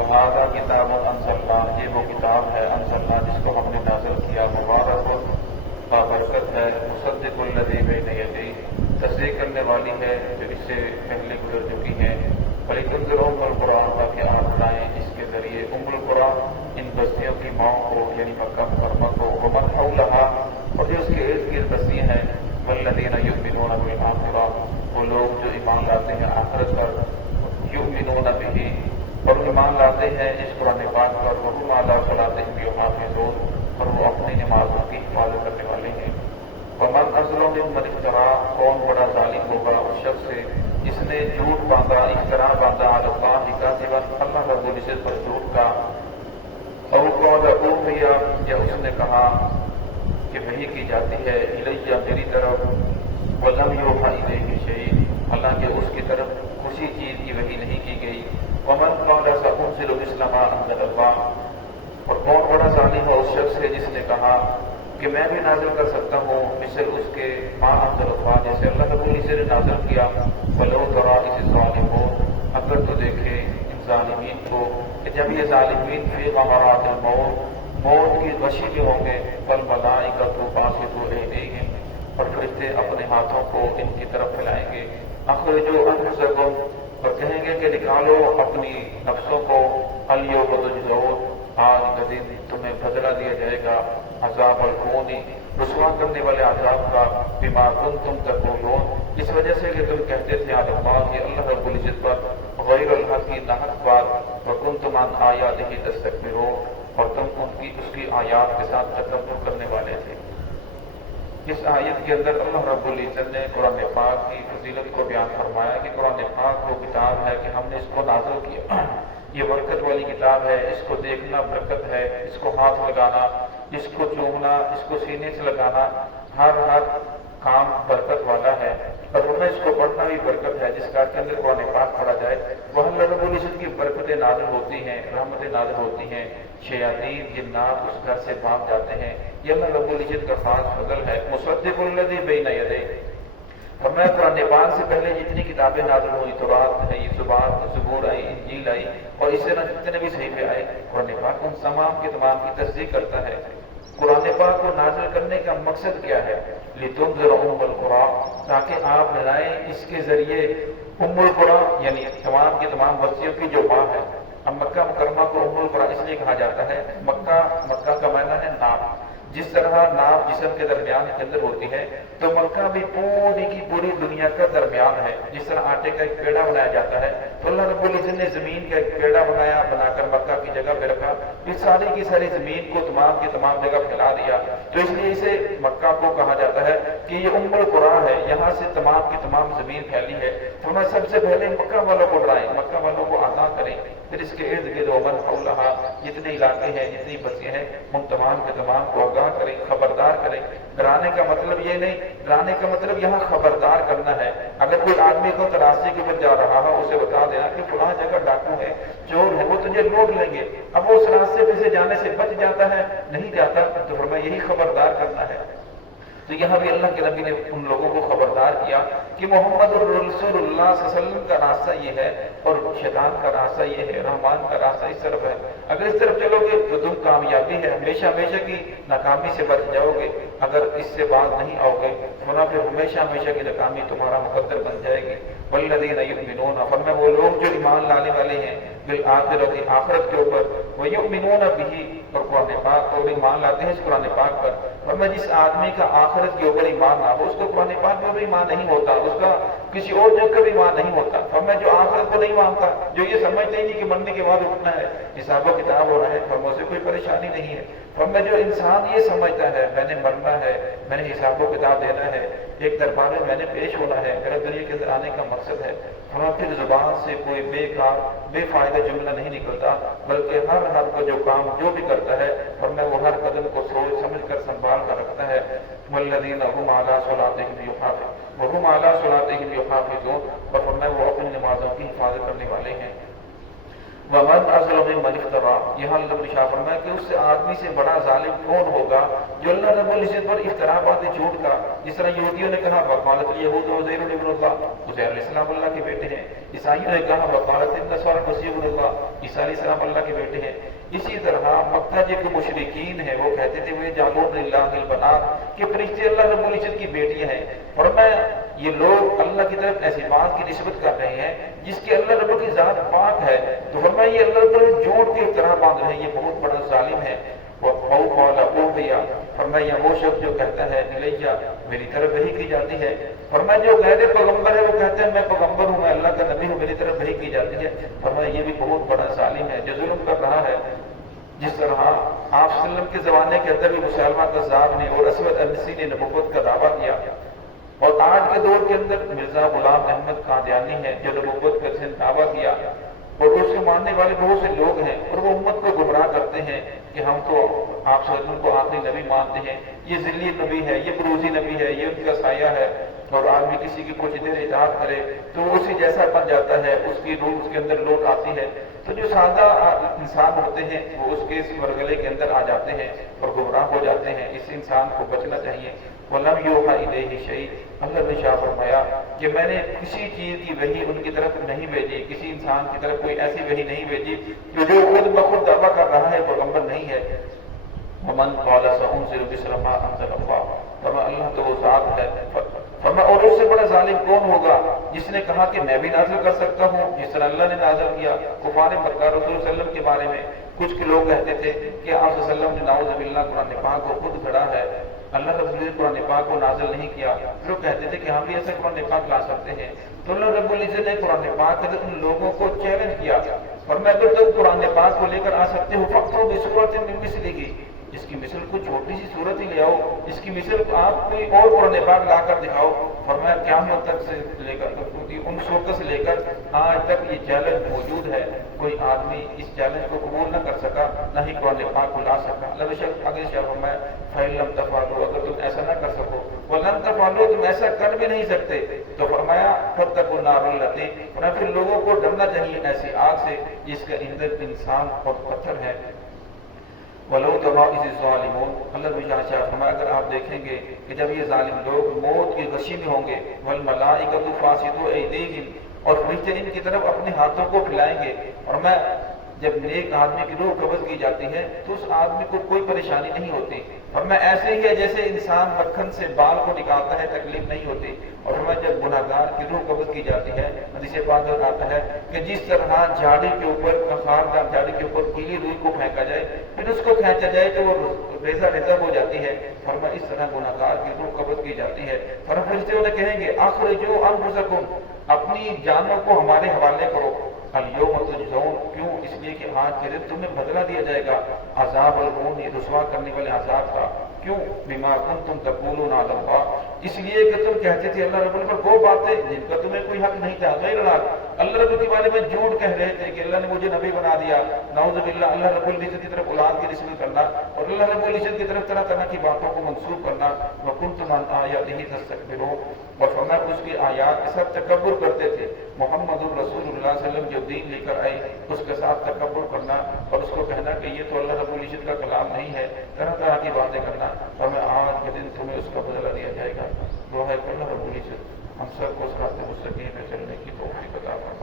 وہذا کتاب انزلنا، یہ وہ کتاب ہے انزلنا جس کو ہم نے نازل کیا، مبارک بابرکت ہے، مصدق الذی بین یدیہ، تصدیق کرنے والی ہے جو اس سے پہلے گزر چکی ہیں، ولتنذر ام القرآن، تاکہ آپ بلائیں اس کے ذریعے ام القرآن ان بستیوں کی ماں کو، یعنی مکہ مکرمہ کو، ومن حولہا، اور جو اس کے ارد گرد بستیاں ہیں، والذین یؤمنون بالآخرہ، وہ لوگ جو ایمان لاتے ہیں آخرت پر، یؤمنون بہ، اور ایمان لاتے ہیں اس قرآن پاک پر، وہم علی صلاتہم یحافظون، اور وہ اپنی نمازوں کی حفاظت کرنے والے ہیں۔ ومن اظلم ممن افترا، کون بڑا ظالم ہوگا اس شخص سے جس نے جھوٹ باندھا، افترا باندھا علی اللہ کاذبا، اللہ رب العزت پر جھوٹ کا، او قال اوحی، یا اس نے کہا کہ وحی کی جاتی ہے الیہ، میری طرف، ولم یوحی الیہ شیء، حالانکہ اس کی طرف کسی چیز کی وحی نہیں کی گئی۔ ومن قال سأنزل مثل ما انزل اللہ، اور کون بڑا ظالم ہے اس شخص سے جس نے کہا کہ میں بھی نازل کر سکتا ہوں مثل اس کے ما انزل اللہ، جیسے اللہ رب العزت نے نازل کیا۔ ولو تری اذ الظالمون، اگر تو دیکھے ان ظالمین کو کہ جب یہ ظالمین فی غمرات الموت، موت کی غشی میں ہوں گے، والملائکۃ باسطوا ایدیہم، اور فرشتے اپنے ہاتھوں کو ان کی طرف پھیلائیں گے، اخرجوا انفسکم، اور کہیں گے کہ نکالو اپنی نفسوں کو، الیوم تجزون، آج کا دن تمہیں بدلہ دیا جائے گا، عذاب الخون، رسوا کرنے والے عذاب کا، بما کنتم تقولون، اس وجہ سے کہ تم کہتے تھے علی اللہ، یہ اللہ رب العزت پر، غیر الحق کی ناحق بات، وکنتم عن آیاتہ تستکبرون، اور تم اس کی آیات کے ساتھ تکبر کرنے والے تھے۔ اس آیت کے اندر اللہ رب العزت نے قرآن پاک کی فضیلت کو بیان فرمایا کہ قرآن پاک وہ کتاب ہے کہ ہم نے اس کو نازل کیا، یہ برکت والی کتاب ہے، اس کو دیکھنا برکت ہے، اس کو ہاتھ لگانا، اس کو چومنا، اس کو سینے سے لگانا، ہر کام برکت والا ہے، اور ہمیں اس کو پڑھنا بھی برکت ہے، جس گھر کے اندر قرآن پاک پڑھا جائے وہ اللہ رب العزت کی برکتیں نازل ہوتی ہیں، رحمتیں نازل ہوتی ہیں، شیاطین جنات اس گھر سے بھاگ جاتے ہیں، یہ اللہ رب العزت کا خاص فضل ہے۔ مصدق الذی بین یدیہ، اور میں قرآن پاک سے پہلے جتنی کتابیں نازل ہوئی، تورات ہے، زبور آئی، انجیل آئی، اور اس طرح جتنے بھی صحیفے آئے، قرآن پاک ان تمام کے تمام کی تصدیق کرتا ہے۔ قرآن پاک کو نازل کرنے کا مقصد کیا ہے؟ لتنذر ام القری، تاکہ آپ ڈرائیں اس کے ذریعے ام القری، یعنی تمام کی تمام بستیوں کی جو ماں ہے۔ اب مکہ مکرمہ کو ام القری اس لیے کہا جاتا ہے، مکہ کا معنی ہے ناپ، جس طرح ناپ جسم کے درمیان کے اندر ہوتی ہے، تو مکہ بھی پوری کی پوری دنیا کا درمیان ہے، جس طرح آٹے کا ایک پیڑا بنایا جاتا ہے، تو اللہ رب العزت نے زمین کا ایک پیڑا بنا کر مکہ کی جگہ پہ رکھا، پھر ساری کی ساری زمین کو تمام کی تمام جگہ پھیلا دیا، تو اس لیے اسے مکہ کو کہا جاتا ہے کہ یہ ام القری ہے، یہاں سے تمام کی تمام زمین پھیلی ہے، تو میں سب سے پہلے مکہ والوں کو ڈرائیں، مکہ والوں کو آگاہ کریں، پھر اس کے ارد گرد ومن حولہا، جتنے علاقے ہیں، جتنی بستیاں ہیں، ان تمام کے تمام کو آگاہ کریں، خبردار کریں۔ ڈرانے کا مطلب یہ نہیں، ڈرانے کا مطلب یہاں خبردار کرنا ہے۔ اگر کوئی آدمی کو راستے کے اوپر جا رہا ہے، اسے بتا دینا کہ فلاں جگہ ڈاکو ہے، چور ہے، وہ تجھے لوٹ لیں گے، اب وہ اس راستے پہ سے جانے سے بچ جاتا ہے، نہیں جاتا، تو فرمایا یہی خبردار کرنا ہے۔ تو یہاں بھی اللہ کے نبی نے ان لوگوں کو خبردار کیا کہ محمد رسول اللہ صلی اللہ علیہ وسلم کا راستہ یہ ہے، اور شیطان کا راستہ یہ ہے، رحمان کا راستہ اس طرف ہے، اگر اس طرف چلو گے تو تم کامیابی ہے، ہمیشہ ہمیشہ کی ناکامی سے بچ جاؤ گے، اگر اس سے باز نہیں آؤ گے ورنہ پھر ہمیشہ ہمیشہ کی ناکامی تمہارا مقدر بن جائے گی۔ والذین یؤمنون، فرمایا وہ لوگ جو ایمان لانے والے ہیں بالآخرۃ، آخرت کے اوپر، ویؤمنون بہ، اور قرآن پاک کو ایمان لاتے ہیں اس قرآن پاک پر، فرمایا جس آدمی کا آخرت کے اوپر ایمان نہ ہو، اس کو قرآن پاک میں بھی ایمان نہیں ہوتا، اس کا کسی اور جگہ کا بھی ایمان نہیں ہوتا۔ فرمایا جو آخرت کو نہیں مانتا، جو یہ سمجھتے ہی نہیں کہ مرنے کے بعد اٹھنا ہے، حساب و کتاب ہو رہا ہے، فرمایا سے کوئی پریشانی نہیں ہے۔ فرمایا جو انسان یہ سمجھتا ہے میں نے مرنا ہے، میں نے حساب و کتاب دینا ہے، ایک دربار میں نے پیش ہونا ہے، میرا دنیا کے اندر آنے کا مقصد ہے، فرمایا پھر زبان سے کوئی بیکار بے فائدہ جملہ نہیں نکلتا، بلکہ ہر کو جو کام جو بھی کرتا ہے، فرمایا وہ ہر قدم کو سوچ سمجھ کر سنبھال کر رکھتا ہے۔ والذین هم علی صلاتہم یحافظون، وهم علی صلاتہم یحافظون، اور فرمایا وہ اپنی نمازوں کی حفاظت کرنے والے ہیں۔ ومن اظلم ممن افترا، یہاں اللہ نے فرمایا کہ اس سے آدمی سے بڑا ظالم کون ہوگا جو اللہ رب العزت پر افطرا باندھے جھوٹ کا. جس طرح یہودیوں نے کہا وقالت الیہود عزیر ابن اللہ، عزیر علیہ السلام اللہ کے بیٹے ہیں. عیسائیوں نے کہا وقالت النصارى المسیح ابن اللہ، عیسیٰ علیہ السلام اللہ کے بیٹے ہیں. اسی طرح مکہ کے مشرکین ہیں وہ کہتے تھے وہ جعلوا للہ البنات کہ فرشتے اللہ رب العزت کی بیٹیاں ہیں. فرمایا یہ لوگ اللہ کی طرف ایسی بات کی نسبت کر رہے ہیں جس کی اللہ رب کی ذات پاک ہے. تو فرمایا یہ اللہ رب جوڑ کے طرح باندھ رہے ہیں، یہ بہت بڑا ظالم ہے. فرمایا وہ شخص جو کہتا ہے الیہ میری طرف وحی کی جاتی ہے. فرمایا جو غیر پیغمبر ہے وہ کہتے ہیں میں پیغمبر ہوں، میں اللہ کا نبی ہوں، میری طرف وحی کی جاتی ہے. فرمایا یہ بھی بہت بڑا ظالم ہے جو ظلم کر رہا ہے. جس طرح آپ صلی اللہ علیہ وسلم کے زمانے کے اندر بھی مسلمہ کذاب نے اور اسود انسی نے نبوت کا دعویٰ کیا، اور آج کے دور کے اندر مرزا غلام احمد قادیانی ہے جو نبوت کا دعویٰ کیا، اور اس کے ماننے والے بہت سے لوگ ہیں اور وہ امت کو گمراہ کرتے ہیں کہ ہم تو آپ صلی اللہ علیہ وسلم کو آخری نبی مانتے ہیں، یہ ذلی نبی ہے، یہ بروزی نبی ہے، یہ ان کا سایہ ہے. اور آدمی کسی کی کچھ دیر اطاعت کرے تو وہ اسی جیسا بن جاتا ہے، اس کی روح اس کے اندر لوٹ آتی ہے. تو جو سادہ انسان ہوتے ہیں وہ اس کے اس مرغلے کے اندر آ جاتے ہیں اور گمراہ ہو جاتے ہیں. اس انسان کو بچنا چاہیے. وَلَمْ يُوحَ إِلَيْهِ شَيْءٌ، اللہ نے شاہ فرمایا کہ میں نے کسی چیز کی وحی ان کی طرف نہیں بھیجی، کسی انسان کی طرف کوئی ایسی وحی نہیں بھیجی کہ جو خود بخود دعویٰ کر رہا ہے پیغمبر نہیں ہے. وَمَنْ قَالَ سَأُنزِلُ مِثْلَ مَا أَنزَلَ اللَّهُ، فرمایا اللہ تو وہ ذات ہے. فرمایا اور اس سے بڑا ظالم کون ہوگا جس نے کہا کہ میں بھی نازل کر سکتا ہوں جس طرح اللہ نے نازل کیا. کفار مکہ رسول صلی اللہ علیہ وسلم کے بارے میں کچھ لوگ کہتے تھے کہ آپ صلی اللہ علیہ وسلم نے نعوذ باللہ قرآن پاک کو خود گھڑا ہے، اللہ رب العزت قرآن پاک کو نازل نہیں کیا. لوگ کہتے تھے کہ ہم بھی ایسا قرآن پاک لا سکتے ہیں. تو اللہ رب العزت نے قرآن پاک کے ان لوگوں کو چیلنج کیا. فرمایا اگر تم قرآن پاک کو لے کر آ سکتے ہو فَأْتُوا بِسُورَةٍ مِّن مِّثْلِهِ، اس کی مثل کو چھوٹی سی صورت ہی لے آؤ، اس کی مثل آپ کوئی اور قرآن پاک لا کر دکھاؤ. فرمایا قیامت تک سے لے کر ان وقت سے لے کر آج تک یہ چیلنج موجود ہے. کوئی آدمی اس چیلنج کو قبول نہ کر سکا، نہ ہی قرآن پاک کو لا سکا. اللہ شک اگلے شاہ فرمایا فَإِن لَمْ تَفْعَلُوا، اگر تم ایسا نہ کر سکو، وَلَن تَفْعَلُوا تم ایسا کر بھی نہیں سکتے، تو فرمایا فَاتَّقُوا النَّارَ الَّتِي، فرمایا پھر لوگوں کو ڈرنا چاہیے ایسی آگ سے جس کا ایندھن انسان اور پتھر ہے. وَلَوْ تَرَىٰ إِذِ الظَّالِمُونَ، اللہ شاہ فرمایا اگر آپ دیکھیں گے کہ جب یہ ظالم لوگ موت کی غشی میں ہوں گے، وَالْمَلَائِكَةُ بَاسِطُو أَيْدِيهِمْ، اور فرشتے ان کی طرف اپنے ہاتھوں کو پھیلائیں گے. اور میں جب نیک آدمی کی روح قبض کی جاتی ہے تو اس آدمی کو کوئی پریشانی نہیں ہوتی. اور میں ایسے ہی ہے جیسے انسان مکھن سے بال کو نکالتا ہے، تکلیف نہیں ہوتی. اور میں جب گناہگار کی روح قبض کی جاتی ہے، حدیث پاک میں آتا ہے کہ جس طرح جھاڑی کے اوپر خاردار جھاڑی کے اوپر گیلی روئی کو پھینکا جائے پھر اس کو کھینچا جائے تو وہ ریزہ ریزہ ہو جاتی ہے. فرمایا اس طرح گناہگار کی روح قبض کی جاتی ہے. فرمایا فرشتے انہیں کہیں گے اخرجوا انفسکم، اپنی جانوں کو ہمارے حوالے کرو. الیوم تجزون، کیوں؟ اس لیے کہ آج کے دن تمہیں بدلہ دیا جائے گا عذاب الہون، رسوا کرنے والے عذاب کا. کیوں؟ بما کنتم تقولون علی اللہ، اس لیے کہ تم کہتے تھے اللہ رب العزت وہ باتیں جن کا تمہیں کوئی حق نہیں تھا. غیر الحق، اللہ رب کے بارے میں جھوٹ کہہ رہے تھے کہ اللہ نے مجھے نبی بنا دیا. نعوذ باللہ، اللہ رب العزت کی طرف اولاد کی نسبت کرنا اور اللہ رب العزت کی طرف طرح طرح کی باتوں کو منسوخ کرنا. وکنتم عن آیاتہ تستکبرون، اور فرمایا اس کی آیات کے ساتھ تکبر کرتے تھے. محمد رسول اللہ صلی اللہ علیہ وسلم جو دین لے کر آئے اس کے ساتھ تکبر کرنا اور اس کو کہنا کہ یہ تو اللہ رب العزت کا کلام نہیں ہے، طرح طرح کی باتیں کرنا. اور میں آج کے دن تمہیں اس کا بدلہ دیا جائے گا. دعا ہے کہ اللہ رب العزت ہم سب کو صراط مستقیم پہ چلنے کی توفیق عطا فرمائے.